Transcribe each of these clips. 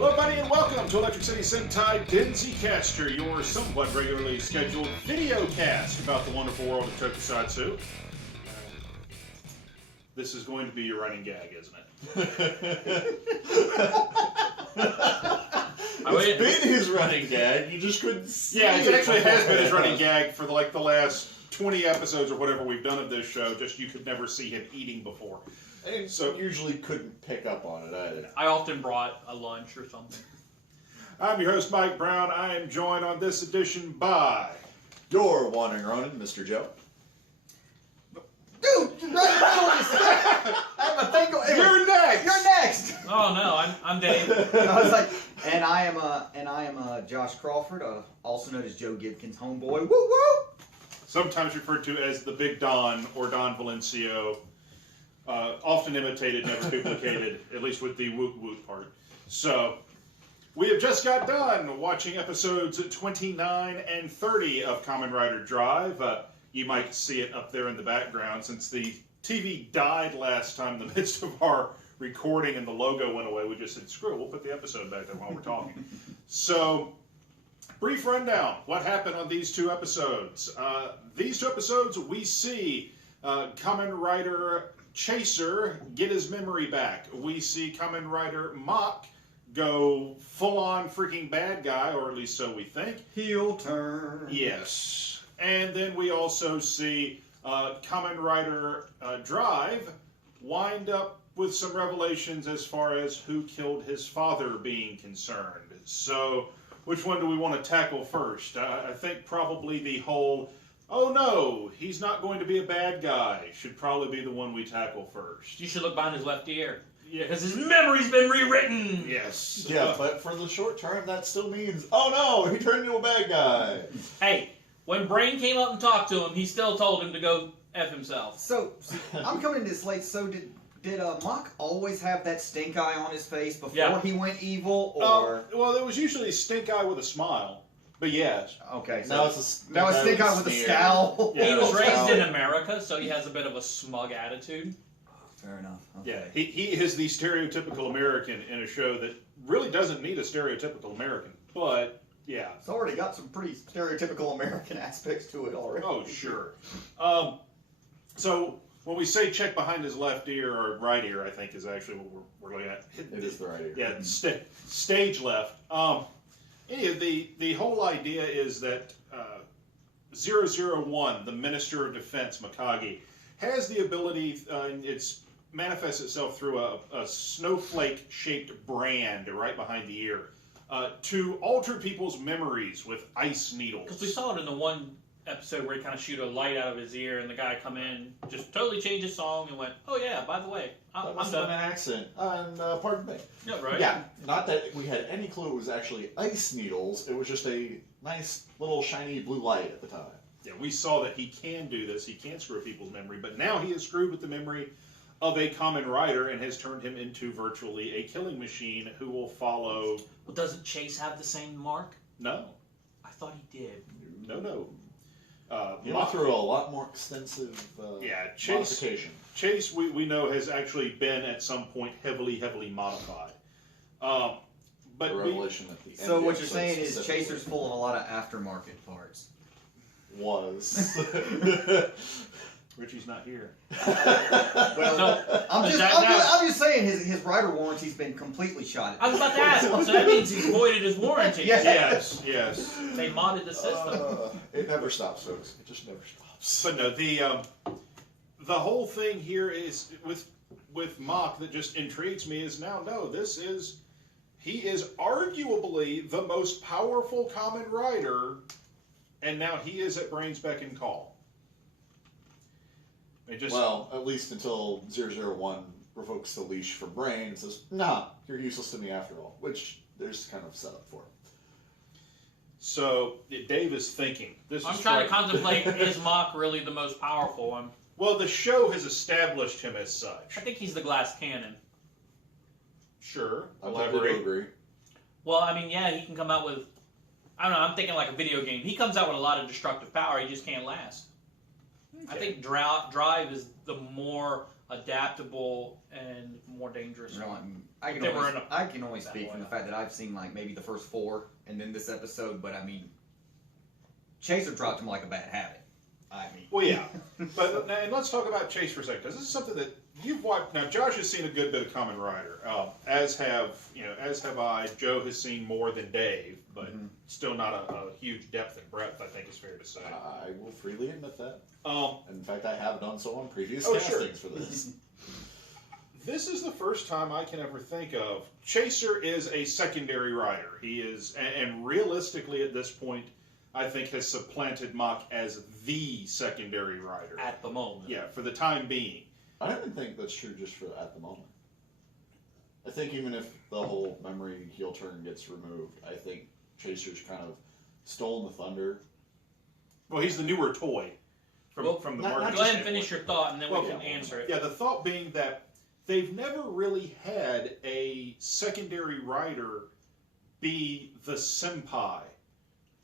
Hello, buddy, and welcome to Electric City Sentai Denzicaster, your somewhat regularly scheduled video cast about the wonderful world of Tokusatsu. This is going to be your running gag, isn't it? It's been his running gag. You just couldn't see it actually has been his running gag for the last 20 episodes or whatever we've done of this show. Just you could never see him eating before. And so usually couldn't pick up on it either. I often brought a lunch or something. I'm your host, Mike Brown. I am joined on this edition by... Your wandering Ronin, Mr. Joe. Dude, I have a thing going. You're next! You're next! Oh no, I'm Dave. I was like, and I am Josh Crawford, also known as Joe Gibkins' homeboy. Woo woo! Sometimes referred to as the Big Don or Don Valencio. Often imitated, never duplicated, at least with the woot woot part. So, we have just got done watching episodes 29 and 30 of Kamen Rider Drive. You might see it up there in the background since the TV died last time in the midst of our recording and the logo went away. We just said, screw it, we'll put the episode back there while we're talking. So, brief rundown. What happened on these two episodes? These two episodes, we see Kamen Rider Chaser get his memory back. We see Kamen Rider Mach go full-on freaking bad guy, or at least so we think. Heel turn. Yes. And then we also see Kamen Rider Drive wind up with some revelations as far as who killed his father being concerned. So, which one do we want to tackle first? I think probably the whole... oh no, he's not going to be a bad guy, should probably be the one we tackle first. You should look behind his left ear. Yeah. Because his memory's been rewritten! Yes. Yeah, but for the short term, that still means, oh no, he turned into a bad guy. Hey, when Brain came up and talked to him, he still told him to go F himself. So, I'm coming in this late, so did Mach always have that stink eye on his face before he went evil, or...? Well, it was usually a stink eye with a smile, but yes. Okay, so Now it's now it's stink eye with a scowl. Yeah, he was raised scowl. in America, so he has a bit of a smug attitude. Fair enough. Okay. Yeah, he is the stereotypical American in a show that really doesn't need a stereotypical American, but yeah. It's already got some pretty stereotypical American aspects to it already. Oh, sure. So when we say check behind his left ear, or right ear, I think is actually what we're looking at. It is the right ear. Yeah, stage left. Anyway, the whole idea is that 001, the Minister of Defense, Mikage, has the ability, it's manifests itself through a snowflake-shaped brand right behind the ear, to alter people's memories with ice needles. Because we saw it in the one episode where he kind of shoot a light out of his ear, and the guy come in, just totally changed his song, and went, oh yeah, by the way, That I'm must have been done. an accident on part of the thing. Yeah, right? Yeah, not that we had any clue it was actually ice needles. It was just a nice little shiny blue light at the time. Yeah, we saw that he can do this. He can screw people's memory, but now he is screwed with the memory of a Kamen Rider and has turned him into virtually a killing machine who will follow... Well, doesn't Chase have the same mark? No. I thought he did. No. He went through a lot more extensive modification. Chase, we know, has actually been at some point heavily modified. But The revelation at the end So of the what you're episode saying is specifically Chaser's full of a lot of aftermarket parts. was. Richie's not here. Well, So, I'm is that now- just saying his rider warranty's been completely shot at. I was about to ask him, so that means he's voided his warranty. Yeah. Yes. They modded the system. It never stops, folks. It just never stops. But no, the whole thing here is with Mach that just intrigues me is now, no, he is arguably the most powerful Kamen Rider, and now he is at Brain's beck and call. Well, at least until 001 revokes the leash from Brain and says, nah, you're useless to me after all, which there's kind of set up for. So, Dave is thinking. I'm trying to contemplate, is Mach really the most powerful one? Well, the show has established him as such. I think he's the glass cannon. Sure. I'm likely to agree. Well, I mean, yeah, he can come out with... I don't know, I'm thinking like a video game. He comes out with a lot of destructive power, he just can't last. Okay. I think Drive is the more adaptable and more dangerous. You know, I can They were only, in a I can only bad speak from way. the fact that I've seen like maybe the first 4 and then this episode, but I mean, Chaser dropped him like a bad habit. I mean, Well, yeah. But and let's talk about Chase for a second, because this is something that you've watched. Now, Josh has seen a good bit of Kamen Rider, as have I. Joe has seen more than Dave, but still not a huge depth and breadth, I think is fair to say. I will freely admit that. Um, In fact, I have done so on previous Oh, sure. castings for this. This is the first time I can ever think of. Chaser is a secondary rider. He is, and realistically at this point, I think has supplanted Mach as the secondary rider. At the moment. Yeah, for the time being. I don't even think that's true just for at the moment. I think even if the whole memory heel turn gets removed, I think Chaser's kind of stolen the thunder. Well, he's the newer toy from the not marketing Go ahead and standpoint. finish your thought, and then Well, we can yeah. answer it. Yeah, the thought being that they've never really had a secondary rider be the senpai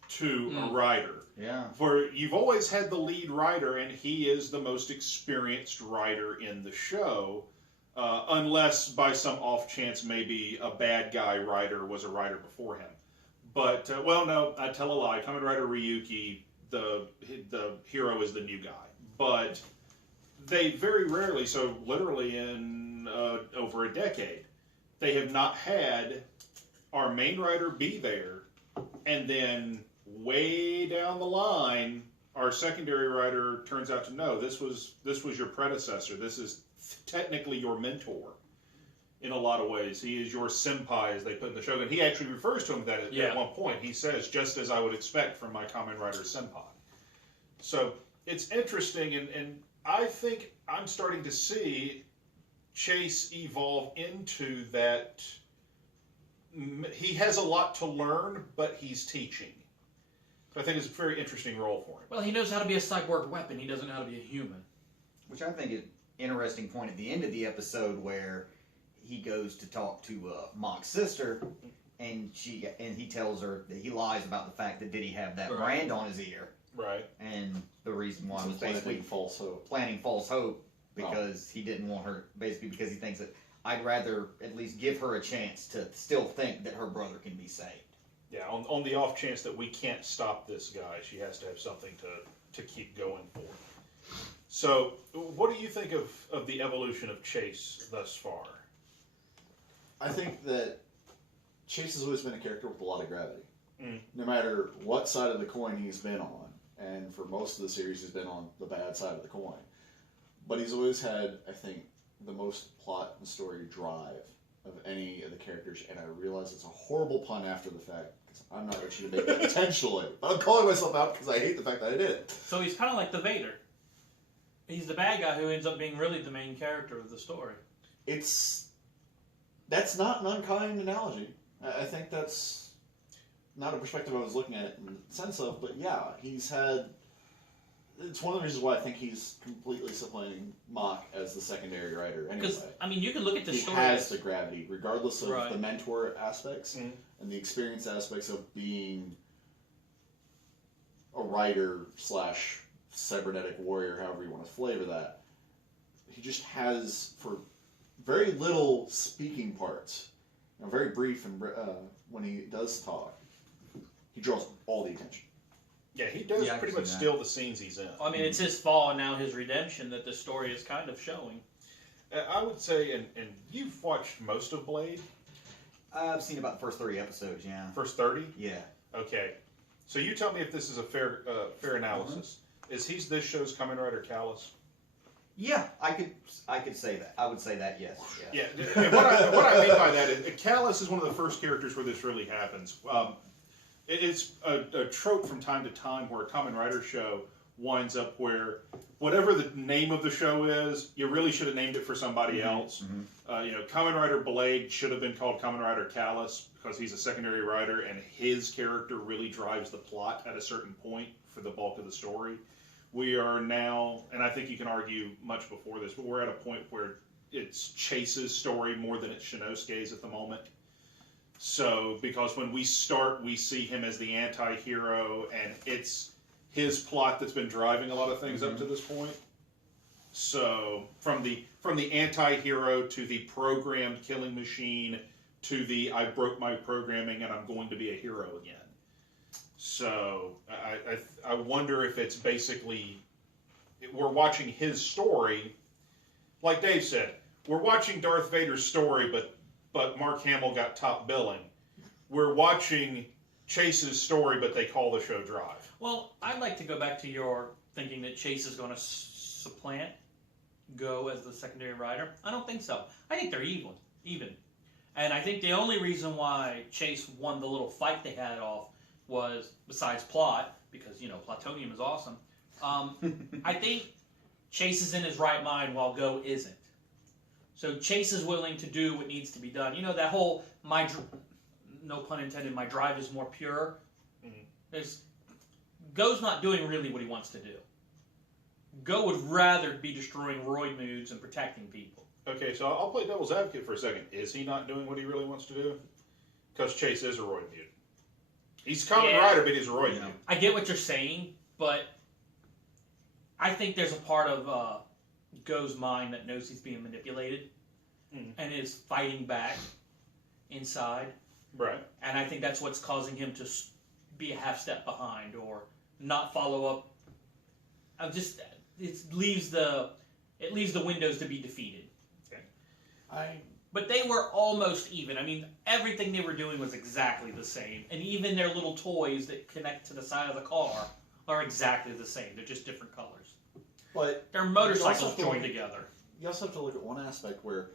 to a rider. yeah. Where you've always had the lead rider, and he is the most experienced rider in the show, unless by some off chance maybe a bad guy rider was a rider before him. But, well, no, I tell a lie. Kamen Rider Ryuki, the hero is the new guy. But they very rarely, so literally in over a decade, they have not had our main rider be there, and then way down the line, our secondary rider turns out to know this was your predecessor. This is technically your mentor. In a lot of ways, he is your senpai, as they put in the Shogun. He actually refers to him that at one point. He says, "Just as I would expect from my Kamen Rider senpai." So it's interesting, and I think I'm starting to see Chase evolve into that. He has a lot to learn, but he's teaching. So I think it's a very interesting role for him. Well, he knows how to be a cyborg weapon. He doesn't know how to be a human. Which I think is an interesting point at the end of the episode where he goes to talk to Mach's sister, and he tells her that he lies about the fact that did he have that brand on his ear, Right. and the reason why It's was basically planting false hope. planting false hope because he didn't want her, basically because he thinks that I'd rather at least give her a chance to still think that her brother can be saved. Yeah, on the off chance that we can't stop this guy, she has to have something to keep going for. So, what do you think of the evolution of Chase thus far? I think that Chase has always been a character with a lot of gravity. Mm. No matter what side of the coin he's been on, and for most of the series he's been on the bad side of the coin. But he's always had, I think, the most plot and story drive of any of the characters, and I realize it's a horrible pun after the fact, because I'm not ready to make it intentionally. But I'm calling myself out because I hate the fact that I did it. So he's kind of like the Vader. He's the bad guy who ends up being really the main character of the story. That's not an unkind analogy. I think that's not a perspective I was looking at it in the sense of, but yeah, he's had. It's one of the reasons why I think he's completely supplanting Mach as the secondary writer. Anyway, Because, I mean, you can look at the he story. has the gravity, regardless of Right. the mentor aspects Mm. and the experience aspects of being a writer / cybernetic warrior, however you want to flavor that. He just has, for very little speaking parts, very brief, and when he does talk, he draws all the attention. Yeah, he does Yeah, I pretty can much see that. steal the scenes he's in. I mean, it's his fall and now his redemption that the story is kind of showing. I would say, and you've watched most of Blade, I've seen about the first 30 episodes, yeah. first 30? Yeah. Okay. So you tell me if this is a fair analysis. Is he this show's Kamen Rider Callus? Yeah, I could say that. I would say that, yes. Yeah, and what I mean by that is Callus is one of the first characters where this really happens. It's a trope from time to time where a Kamen Rider show winds up where whatever the name of the show is, you really should have named it for somebody else. Kamen Rider Blade should have been called Kamen Rider Callus because he's a secondary writer and his character really drives the plot at a certain point for the bulk of the story. We are now, and I think you can argue much before this, but we're at a point where it's Chase's story more than it's Shinosuke's at the moment. So, because when we start, we see him as the anti-hero, and it's his plot that's been driving a lot of things up to this point. So from the anti-hero to the programmed killing machine to the I broke my programming and I'm going to be a hero again. So I wonder if it's basically we're watching his story, like Dave said, we're watching Darth Vader's story, but Mark Hamill got top billing. We're watching Chase's story, but they call the show Drive. Well, I'd like to go back to your thinking that Chase is going to supplant Go as the secondary rider. I don't think so. I think they're even. And I think the only reason why Chase won the little fight they had off was, besides plot, because, Plutonium is awesome, I think Chase is in his right mind while Go isn't. So Chase is willing to do what needs to be done. That whole, no pun intended, my drive is more pure. Mm-hmm. Go's not doing really what he wants to do. Go would rather be destroying roid moods and protecting people. Okay, so I'll play devil's advocate for a second. Is he not doing what he really wants to do? Because Chase is a roid mute. He's a Kamen Rider, but he's a roid mute. I get what you're saying, but I think there's a part of Go's mind that knows he's being manipulated and is fighting back inside. Right. And I think that's what's causing him to be a half step behind or not follow up. It leaves the windows to be defeated. Okay. But they were almost even. I mean, everything they were doing was exactly the same, and even their little toys that connect to the side of the car are exactly the same. They're just different colors. But their motorcycles joined together. You also have to look at one aspect where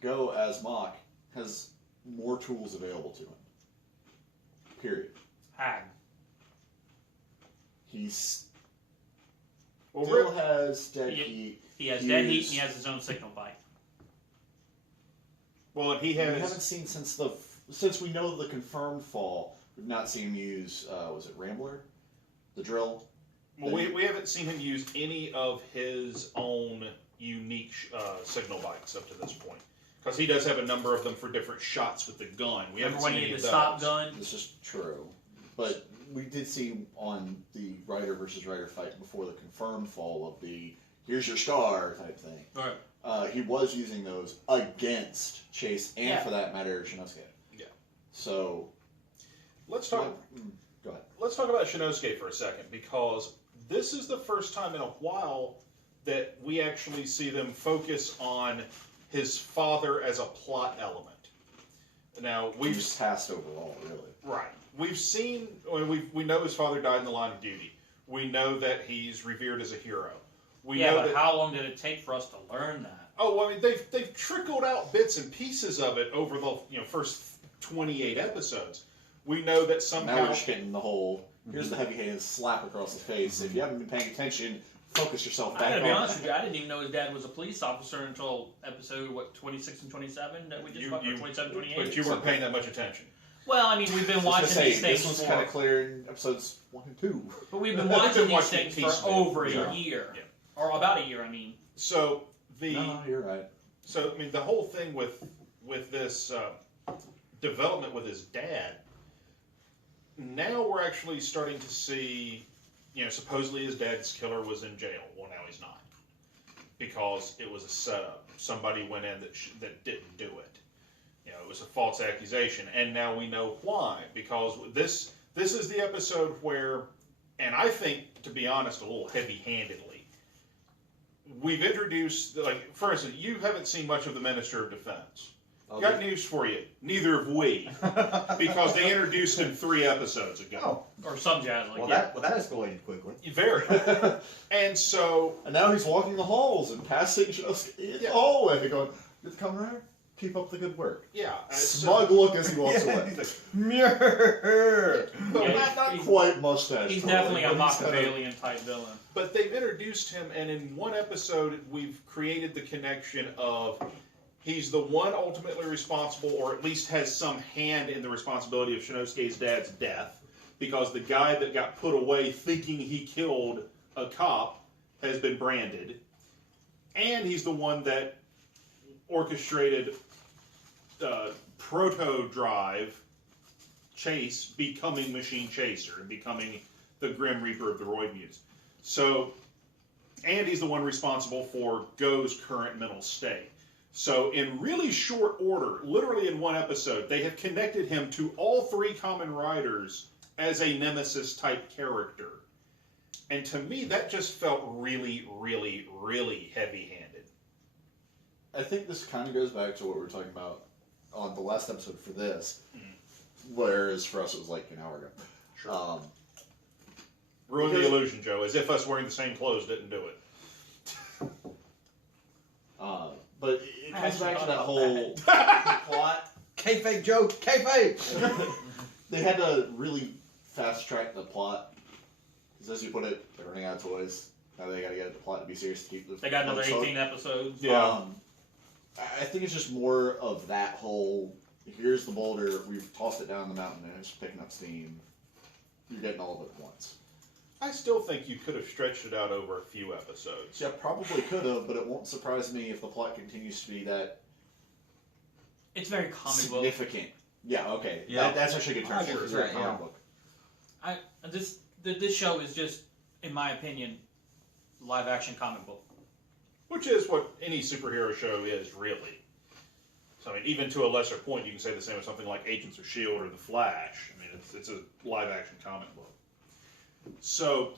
Go as Mach has more tools available to him. Period. Hag. He's Well, still has dead heat. He has dead heat and he has his own signal bike. Well, and he has. We haven't seen since we know the confirmed fall. We've not seen him use. Was it Rambler, the drill? Well, we haven't seen him use any of his own unique signal bikes up to this point, because he does have a number of them for different shots with the gun. We haven't seen any of those. Stop gun. This is true, but we did see on the Rider versus Rider fight before the confirmed fall of the "here's your scar" type thing. All right. He was using those against Chase and, for that matter, Shinosuke. Yeah. So let's talk. Go ahead. Let's talk about Shinosuke for a second, because this is the first time in a while that we actually see them focus on his father as a plot element. Now we've passed overall, really. Right. We've seen. We know his father died in the line of duty. We know that he's revered as a hero. We know but that, how long did it take for us to learn that? Oh, well, I mean, they've trickled out bits and pieces of it over the first 28 episodes. We know that somehow. Now we're just getting the whole. Here's the heavy-handed slap across the face. If you haven't been paying attention, focus yourself back on. I gotta be honest with you, I didn't even know his dad was a police officer until episode 26 and 27 that we just watched, or 27, 28. But you weren't paying that much attention. Well, I mean, we've been watching these things. This was kind of clear in episodes 1 and 2. But we've been watching these things for over a year. Yeah. Or about a year, I mean. So No, you're right. So I mean, the whole thing with this development with his dad. Now we're actually starting to see, supposedly his dad's killer was in jail. Well, now he's not, because it was a setup. Somebody went in that didn't do it. It was a false accusation, and now we know why. Because this is the episode where, and I think, to be honest, a little heavy-handedly, we've introduced, for instance, you haven't seen much of the Minister of Defense. Got news for you. Neither have we, because they introduced him 3 episodes ago. Or some jazz like that escalated quickly. Very. And so... And now he's walking the halls and passing just in the hallway going, "You're the Kamen Rider? Keep up the good work." Yeah. Smug look as he walks away. He's like, but not quite mustache. He's definitely a Machiavellian type villain. But they've introduced him, and in one episode, we've created the connection of he's the one ultimately responsible, or at least has some hand in the responsibility of Shinosuke's dad's death, because the guy that got put away thinking he killed a cop has been branded, and he's the one that orchestrated Proto Drive Chase becoming Machine Chaser and becoming the Grim Reaper of the Roid Mutes. So and he's the one responsible for Go's current mental state. So in really short order, literally in one episode, they have connected him to all 3 Kamen Riders as a Nemesis-type character. And to me, that just felt really, really, really heavy-handed. I think this kind of goes back to what we were talking about on the last episode for this, whereas for us it was like an hour ago. Sure. Ruin the illusion, Joe, as if us wearing the same clothes didn't do it. But it comes back to that whole plot. Kayfabe joke, kayfabe! They had to really fast track the plot. Because as you put it, they're running out of toys. Now they gotta get the plot to be serious to keep the... They got another episode. 18 episodes. Yeah. I think it's just more of that whole, here's the boulder, we've tossed it down the mountain and it's picking up steam. You're getting all of it at once. I still think you could have stretched it out over a few episodes. Yeah, probably could have, but it won't surprise me if the plot continues to be that It's very comic book. significant. Yeah, okay. Yeah. That's actually a good term for it. It's very Yeah. comic book. This show is just, in my opinion, live action comic book. Which is what any superhero show is, really. So, I mean, even to a lesser point, you can say the same with something like Agents of S.H.I.E.L.D. or The Flash. I mean, it's a live-action comic book. So,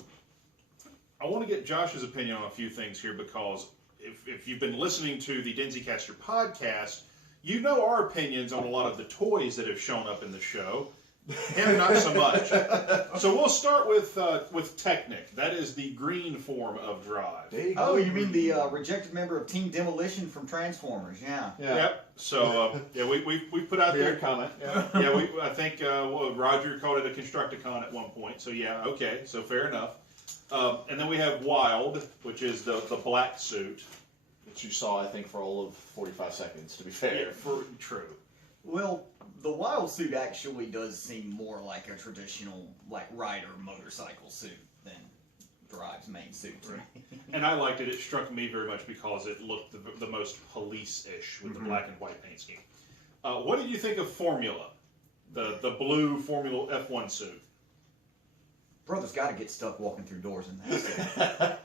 I want to get Josh's opinion on a few things here, because if you've been listening to the Denzicaster podcast, you know our opinions on a lot of the toys that have shown up in the show. Him, not so much. So we'll start with Technic. That is the green form of Drive. Oh, you mean the rejected member of Team Demolition from Transformers? Yeah. Yep. So we put out there. Weird comment. Yeah. Yeah, I think Roger called it a Constructicon at one point. So yeah, okay, so fair enough. And then we have Wild, which is the black suit. Which you saw, I think, for all of 45 seconds, to be fair. Yeah, true. Well, the Wild suit actually does seem more like a traditional, like, rider motorcycle suit than Drive's main suit to me. And I liked it. It struck me very much because it looked the most police-ish with the black and white paint scheme. What did you think of Formula? The blue Formula F1 suit? Brother's got to get stuck walking through doors in that suit.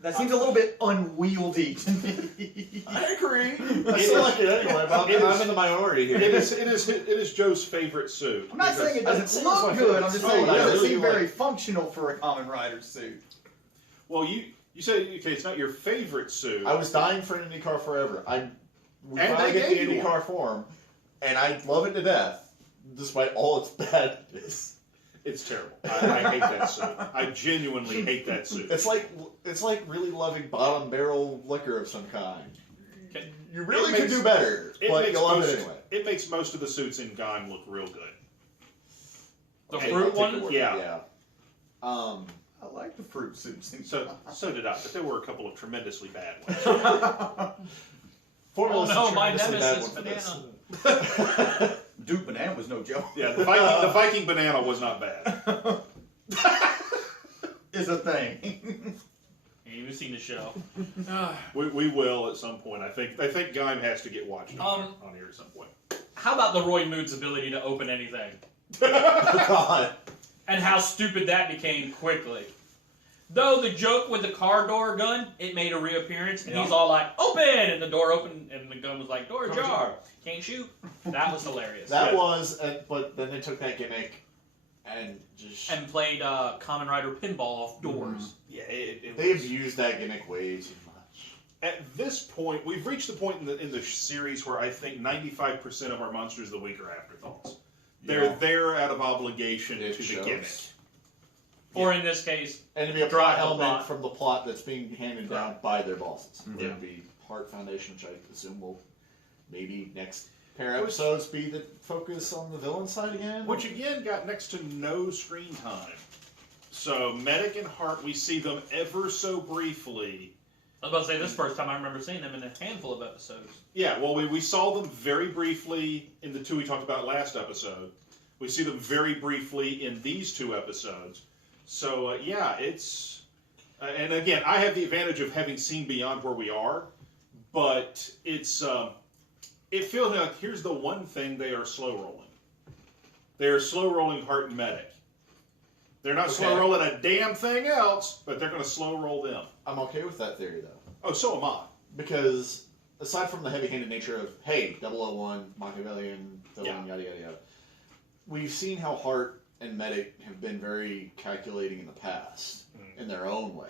That seems a little bit unwieldy to me. I agree. I still like it anyway, but I'm in the minority here. It is Joe's favorite suit. I'm not saying it doesn't it's look my good, favorite I'm just suit. saying it I doesn't really seem like- very functional for a Kamen Rider suit. Well, you said, okay, it's not your favorite suit. I was dying for an IndyCar forever. We And finally they get the gave you IndyCar form, and I love it to death, despite all its badness. It's terrible. I hate that suit. I genuinely hate that suit. It's like really loving bottom barrel liquor of some kind. You really could do better, but you love it anyway. It makes most of the suits in Gone look real good. The Okay, fruit I'll take one? your word. Yeah. I like the fruit suits. So did I, but there were a couple of tremendously bad ones. Formula's Oh no, a my tremendously bad nemesis, one for this. banana. Dude, banana was no joke. Yeah, the Viking banana was not bad. Is a thing. You ain't even seen the show. We will at some point. I think Gaim has to get watched on here at some point. How about the Roy Mood's ability to open anything? Oh, God. And how stupid that became quickly. Though the joke with the car door gun, it made a reappearance, and he's all like, "Open!" and the door opened, and the gun was like, "Door ajar, can't shoot." That was hilarious. That was, but then they took that gimmick and just And played Kamen Rider pinball off doors. Yeah, they abused that gimmick way too much. At this point, we've reached the point in the series where I think 95% of our monsters of the week are afterthoughts. They're there out of obligation It to shows. the gimmick. Or in this case, And to be a Drive plot the element plot. from the plot that's being handed down by their bosses. Yeah. It would be Heart Foundation, which I assume will maybe next pair of episodes be the focus on the villain side again. Which again got next to no screen time. So Medic and Hart, we see them ever so briefly. I was about to say this first time I remember seeing them in a handful of episodes. Yeah, well, we saw them very briefly in the two we talked about last episode. We see them very briefly in these two episodes. So, yeah, it's... and again, I have the advantage of having seen beyond where we are, but it's... it feels like here's the one thing they are slow rolling. They are slow rolling Hart and Medic. They're not slow rolling a damn thing else, but they're going to slow roll them. I'm okay with that theory, though. Oh, so am I. Because aside from the heavy-handed nature of, hey, 001, Machiavellian, villain, yada, yada, yada, we've seen how Hart and Medic have been very calculating in the past, in their own way.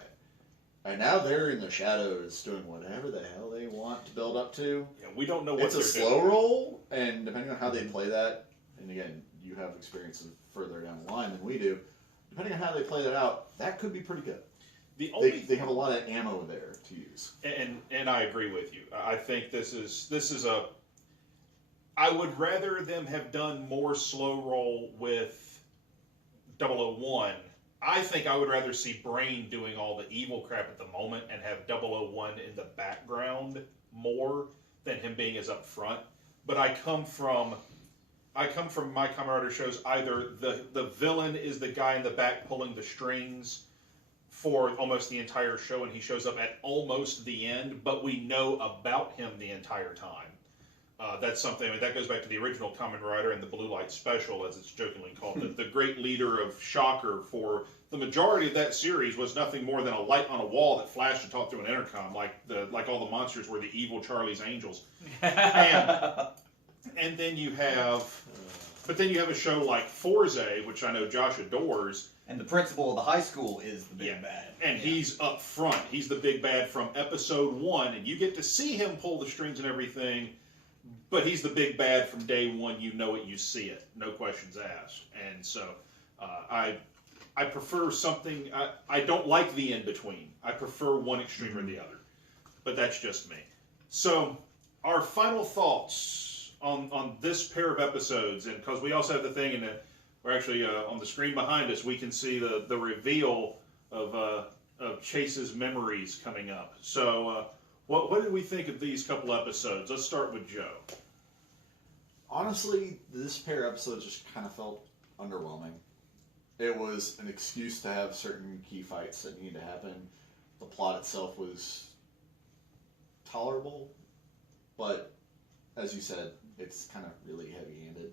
And now they're in the shadows doing whatever the hell they want to build up to. Yeah, we don't know what it's a slow roll, and depending on how they play that, and again, you have experience further down the line than we do, depending on how they play that out, that could be pretty good. They have a lot of ammo there to use. And I agree with you. I think this is a... I would rather them have done more slow roll with 001. I think I would rather see Brain doing all the evil crap at the moment and have 001 in the background more than him being as up front. But I come from my Kamen Rider shows, either the villain is the guy in the back pulling the strings for almost the entire show, and he shows up at almost the end, but we know about him the entire time. That's something, I mean, that goes back to the original Kamen Rider and the Blue Light Special, as it's jokingly called. The great leader of Shocker for the majority of that series was nothing more than a light on a wall that flashed and talked through an intercom, like all the monsters were the evil Charlie's Angels. And then you have, but then you have a show like Forze, which I know Josh adores. And the principal of the high school is the big bad. And he's up front. He's the big bad from episode 1, and you get to see him pull the strings and everything. But he's the big bad from day one. You know it, you see it. No questions asked. And so I prefer something... I don't like the in-between. I prefer one extreme or the other. But that's just me. So our final thoughts on this pair of episodes, and because we also have the thing, and we're actually on the screen behind us, we can see the reveal of Chase's memories coming up. So... What did we think of these couple episodes? Let's start with Joe. Honestly, this pair of episodes just kind of felt underwhelming. It was an excuse to have certain key fights that needed to happen. The plot itself was tolerable, but as you said, it's kind of really heavy-handed.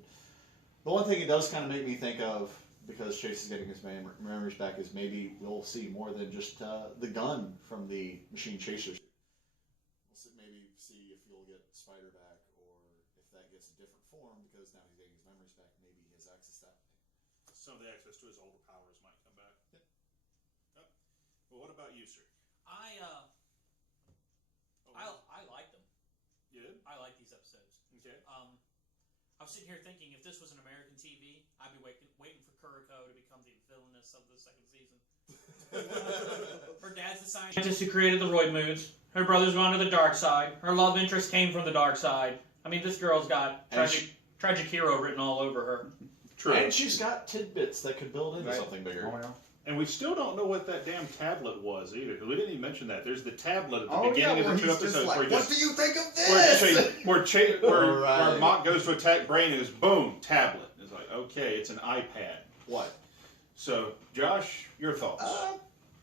The one thing it does kind of make me think of, because Chase is getting his memories back, is maybe we'll see more than just the gun from the Machine Chasers. Maybe see if you'll get Spider back, or if that gets a different form, because now he's getting his memories back, maybe he has access to that. Some of the access to his older powers might come back. Yep. Yep. Well, what about you, sir? I like them. You did? I like these episodes. Okay. I was sitting here thinking, if this was an American TV, I'd be waiting for Kuriko to become the villainess of the second season. Her dad's the scientist who created the Roid moods. Her brother's gone to the dark side. Her love interest came from the dark side. I mean, this girl's got tragic hero written all over her. True. And she's got tidbits that could build into something bigger. Oh, yeah. And we still don't know what that damn tablet was either, because we didn't even mention that. There's the tablet at the beginning of the 2 episodes. Like, where what do you think of this? Where Mock goes to attack Brain and is boom, tablet. It's like, okay, it's an iPad. What? So, Josh, your thoughts?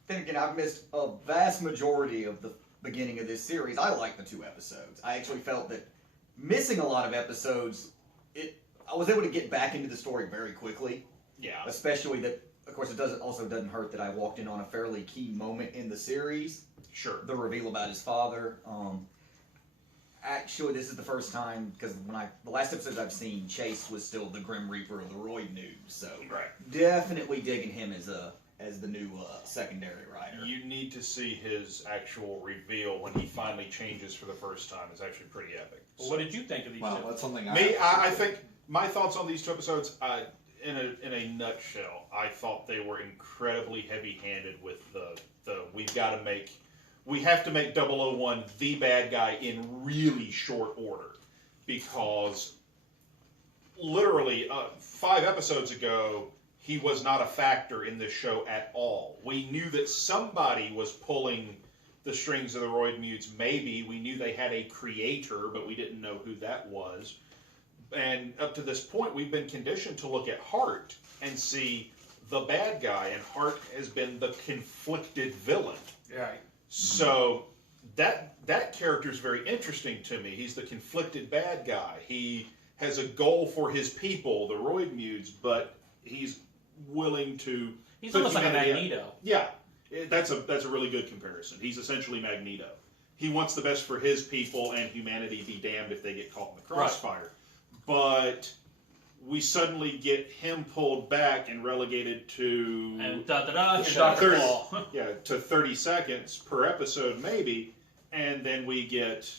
Then again, I've missed a vast majority of the beginning of this series. I like the 2 episodes. I actually felt that missing a lot of episodes, I was able to get back into the story very quickly. Yeah. Especially that, of course, it doesn't hurt that I walked in on a fairly key moment in the series. Sure. The reveal about his father. Actually, this is the first time, because the last episodes I've seen, Chase was still the Grim Reaper of the Roid noob. So definitely digging him as the new secondary rider. You need to see his actual reveal when he finally changes for the first time. It's actually pretty epic. Well, what did you think of these Well, two? that's something I think my thoughts on these 2 episodes, in a nutshell, I thought they were incredibly heavy-handed with the we have to make 001 the bad guy in really short order, because literally 5 episodes ago he was not a factor in this show at all. We knew that somebody was pulling the strings of the Roid Mutes. Maybe we knew they had a creator, but we didn't know who that was. And up to this point, we've been conditioned to look at Hart and see the bad guy, and Hart has been the conflicted villain. Right. So that character is very interesting to me. He's the conflicted bad guy. He has a goal for his people, the Roid Mutes, but he's willing to... He's almost like a Magneto. Yeah. That's a really good comparison. He's essentially Magneto. He wants the best for his people, and humanity be damned if they get caught in the crossfire. But we suddenly get him pulled back and relegated to And Dr. 30 Claw. to 30 seconds per episode, maybe, and then we get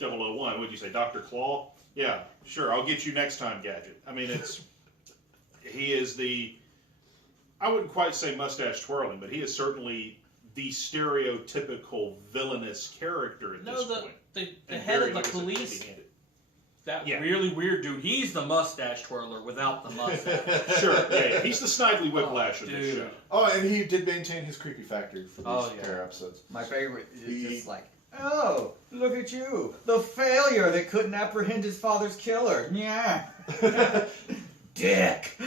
001. What'd you say, Dr. Claw? Yeah, sure. I'll get you next time, Gadget. I mean, he is the. I wouldn't quite say mustache twirling, but he is certainly the stereotypical villainous character at this point. The And head very of the much police, heavy-handed. that Yeah. really weird dude, he's the mustache twirler without the mustache. Sure, yeah. He's the Snidely Whiplash of this dude. show. Oh, and he did maintain his creepy factor for these pair episodes. My favorite is just like, oh, look at you, the failure that couldn't apprehend his father's killer. Yeah. Dick.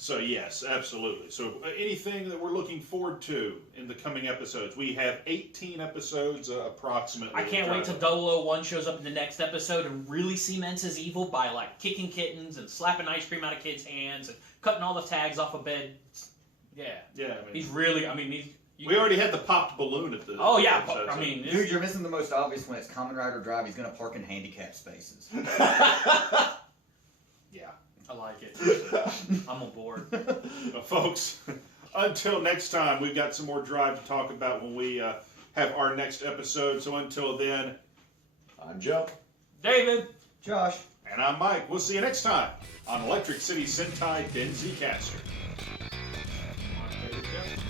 So yes, absolutely. So anything that we're looking forward to in the coming episodes? We have 18 episodes approximately. I can't wait till 001 shows up in the next episode and really cements his evil by like kicking kittens and slapping ice cream out of kids' hands and cutting all the tags off of beds. Yeah. Yeah, I mean, He's really, I mean, we already had the popped balloon at the. Oh yeah, episode, I so- mean, Dude, you're missing the most obvious one. It's Kamen Rider Drive. He's going to park in handicapped spaces. Yeah. I like it. I'm on board. Folks, until next time, we've got some more Drive to talk about when we have our next episode. So until then, I'm Joe. David. Josh. and I'm Mike. We'll see you next time on Electric City Sentai Denzicaster. My favorite show.